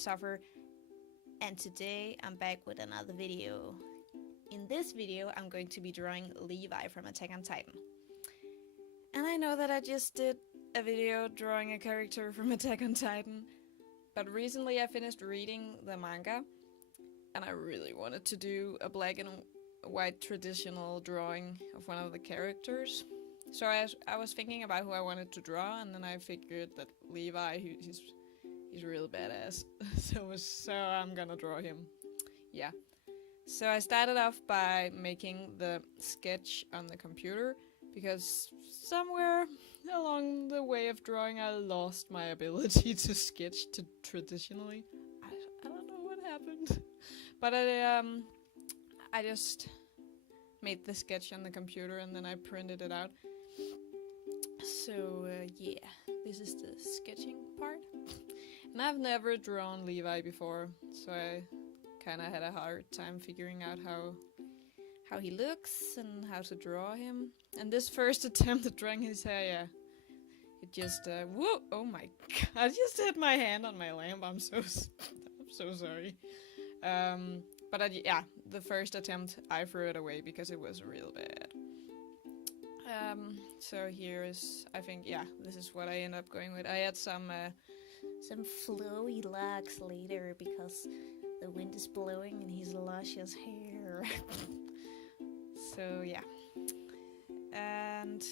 Suffer, and today I'm back with another video. In this video I'm going to be drawing Levi from Attack on Titan. And I know that I just did a video drawing a character from Attack on Titan, but recently I finished reading the manga and I really wanted to do a black and white traditional drawing of one of the characters. So I was thinking about who I wanted to draw, and then I figured that Levi, he's real badass. so I'm gonna draw him. Yeah. So I started off by making the sketch on the computer, because somewhere along the way of drawing I lost my ability to sketch traditionally. I don't know what happened. But I just made the sketch on the computer and then I printed it out. So yeah, this is the sketching part. And I've never drawn Levi before, so I kind of had a hard time figuring out how he looks and how to draw him. And this first attempt at drawing his hair, yeah, it just whoa! Oh my god! I just hit my hand on my lamp. I'm so sorry. But yeah, the first attempt I threw it away because it was real bad. So here is, I think, yeah, this is what I end up going with. I had some flowy locks later because the wind is blowing in his luscious hair. So yeah, and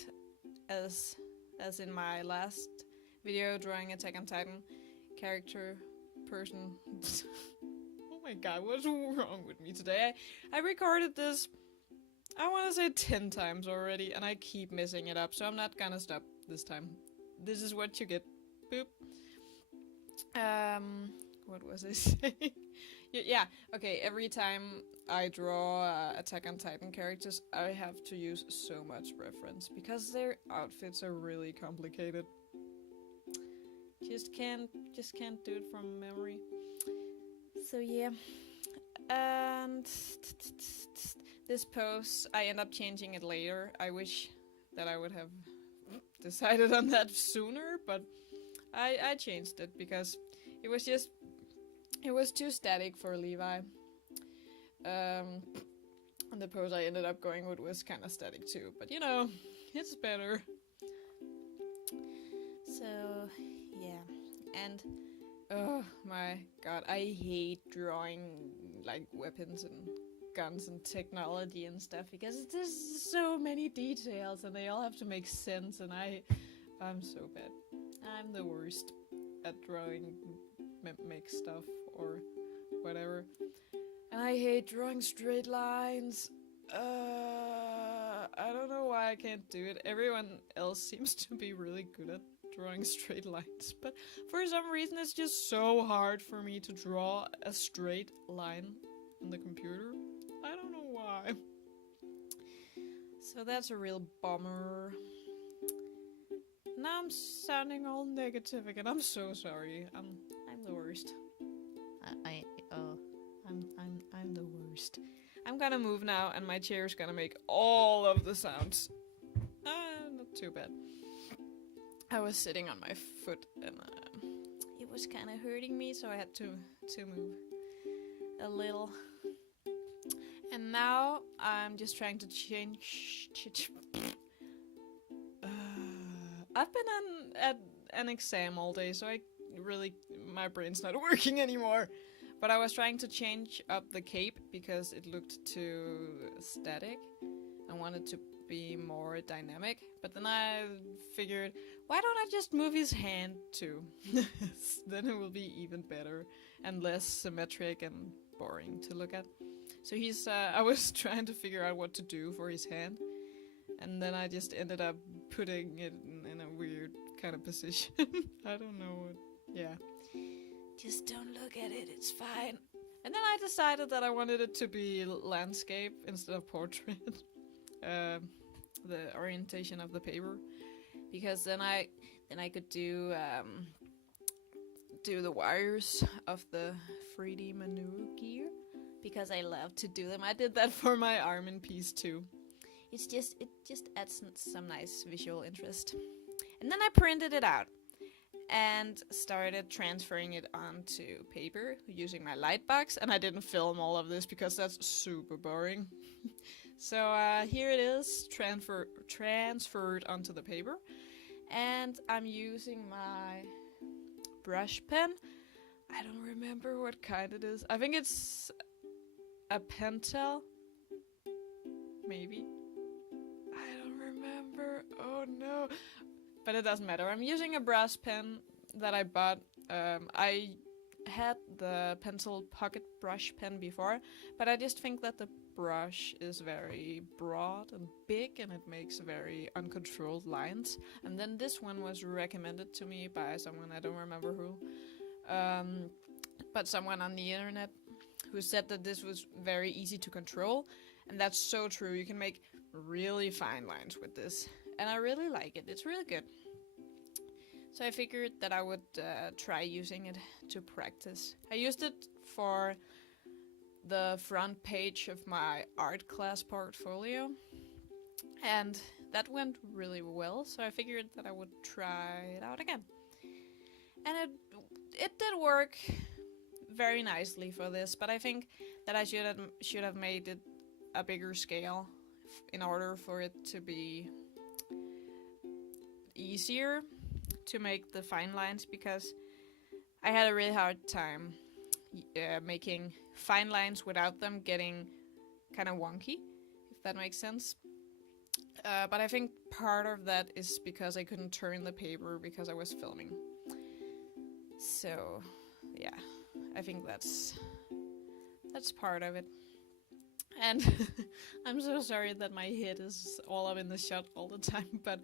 as in my last video drawing Attack on Titan character person. Oh my god, what's wrong with me today? I recorded this, I want to say 10 times already, and I keep messing it up, so I'm not gonna stop this time. This is what you get. Boop. What was I saying? Yeah, okay, every time I draw Attack on Titan characters, I have to use so much reference, because their outfits are really complicated. Just can't do it from memory. So yeah, and this pose, I end up changing it later. I wish that I would have decided on that sooner, but I changed it because it was too static for Levi. And the pose I ended up going with was kind of static too, but you know, it's better. So yeah, and oh my god, I hate drawing like weapons and guns and technology and stuff because there's so many details and they all have to make sense, and I'm so bad. I'm the worst at drawing make stuff or whatever. And I hate drawing straight lines. I don't know why I can't do it. Everyone else seems to be really good at drawing straight lines, but for some reason it's just so hard for me to draw a straight line on the computer. I don't know why. So that's a real bummer. Now I'm sounding all negative again. I'm so sorry. I'm the worst. I'm the worst. I'm gonna move now, and my chair's gonna make all of the sounds. Not too bad. I was sitting on my foot, and it was kind of hurting me, so I had to move a little. And now I'm just trying to change. I've been at an exam all day, so my brain's not working anymore. But I was trying to change up the cape because it looked too static. I wanted to be more dynamic. But then I figured, why don't I just move his hand too? Then it will be even better and less symmetric and boring to look at. So I was trying to figure out what to do for his hand. And then I just ended up putting it in a weird kind of position. I don't know. Yeah. Just don't look at it, it's fine. And then I decided that I wanted it to be landscape instead of portrait. The orientation of the paper. Because then I could do the wires of the 3D maneuver gear. Because I love to do them. I did that for my arm in piece too. It just adds some nice visual interest. And then I printed it out. and started transferring it onto paper using my lightbox. And I didn't film all of this because that's super boring. So here it is, transferred onto the paper. And I'm using my brush pen. I don't remember what kind it is. I think it's a Pentel, maybe. I don't remember. Oh no. But it doesn't matter. I'm using a brass pen that I bought. I had the pencil pocket brush pen before, but I just think that the brush is very broad and big and it makes very uncontrolled lines. And then this one was recommended to me by someone, I don't remember who, but someone on the internet who said that this was very easy to control. And that's so true. You can make really fine lines with this. And I really like it. It's really good. So I figured that I would try using it to practice. I used it for the front page of my art class portfolio. And that went really well. So I figured that I would try it out again. And it did work very nicely for this. But I think that I should have made it a bigger scale in order for it to be easier to make the fine lines, because I had a really hard time making fine lines without them getting kind of wonky, if that makes sense. But I think part of that is because I couldn't turn the paper because I was filming. So yeah, I think that's part of it. And I'm so sorry that my head is all up in the shot all the time, but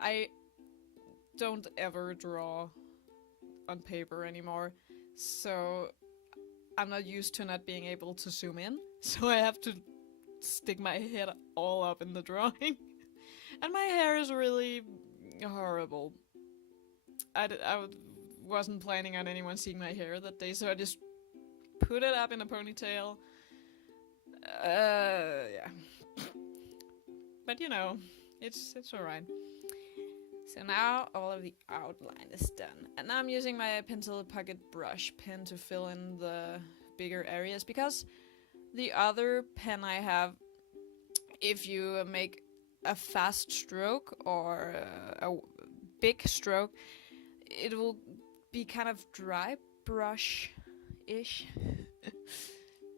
I don't ever draw on paper anymore, so I'm not used to not being able to zoom in, so I have to stick my head all up in the drawing. And my hair is really horrible. I wasn't planning on anyone seeing my hair that day, so I just put it up in a ponytail. Yeah. But you know, it's alright. So now all of the outline is done. And now I'm using my pencil pocket brush pen to fill in the bigger areas, because the other pen I have, if you make a fast stroke or a big stroke, it will be kind of dry brush-ish.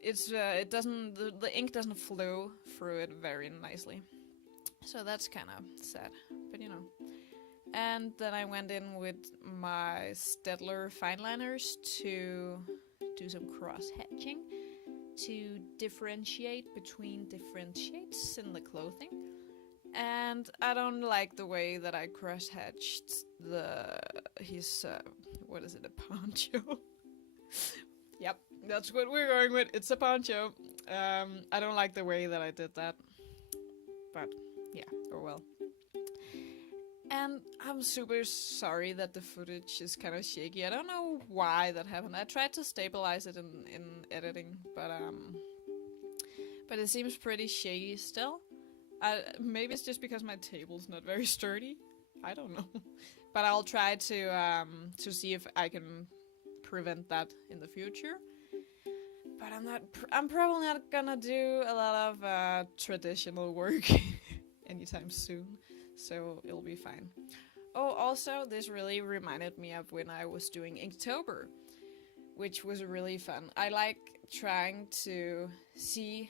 The ink doesn't flow through it very nicely. So that's kind of sad, but you know. And then I went in with my Staedtler fineliners to do some cross-hatching to differentiate between different shades in the clothing. And I don't like the way that I cross-hatched his what is it, a poncho? Yep, that's what we're going with. It's a poncho. I don't like the way that I did that, but yeah, oh well. And I'm super sorry that the footage is kind of shaky. I don't know why that happened. I tried to stabilize it in editing, but it seems pretty shaky still. Maybe it's just because my table's not very sturdy. I don't know. But I'll try to see if I can prevent that in the future. But I'm probably not gonna do a lot of traditional work anytime soon. So it'll be fine. Oh, also, this really reminded me of when I was doing Inktober, which was really fun. I like trying to see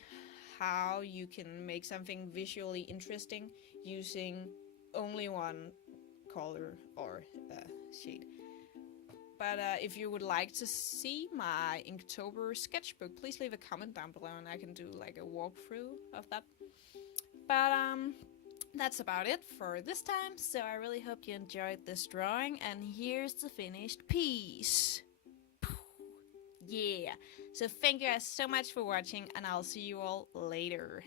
how you can make something visually interesting using only one color or shade. But if you would like to see my Inktober sketchbook, please leave a comment down below and I can do like a walkthrough of that. But that's about it for this time, so I really hope you enjoyed this drawing, and here's the finished piece. Yeah, so thank you guys so much for watching, and I'll see you all later.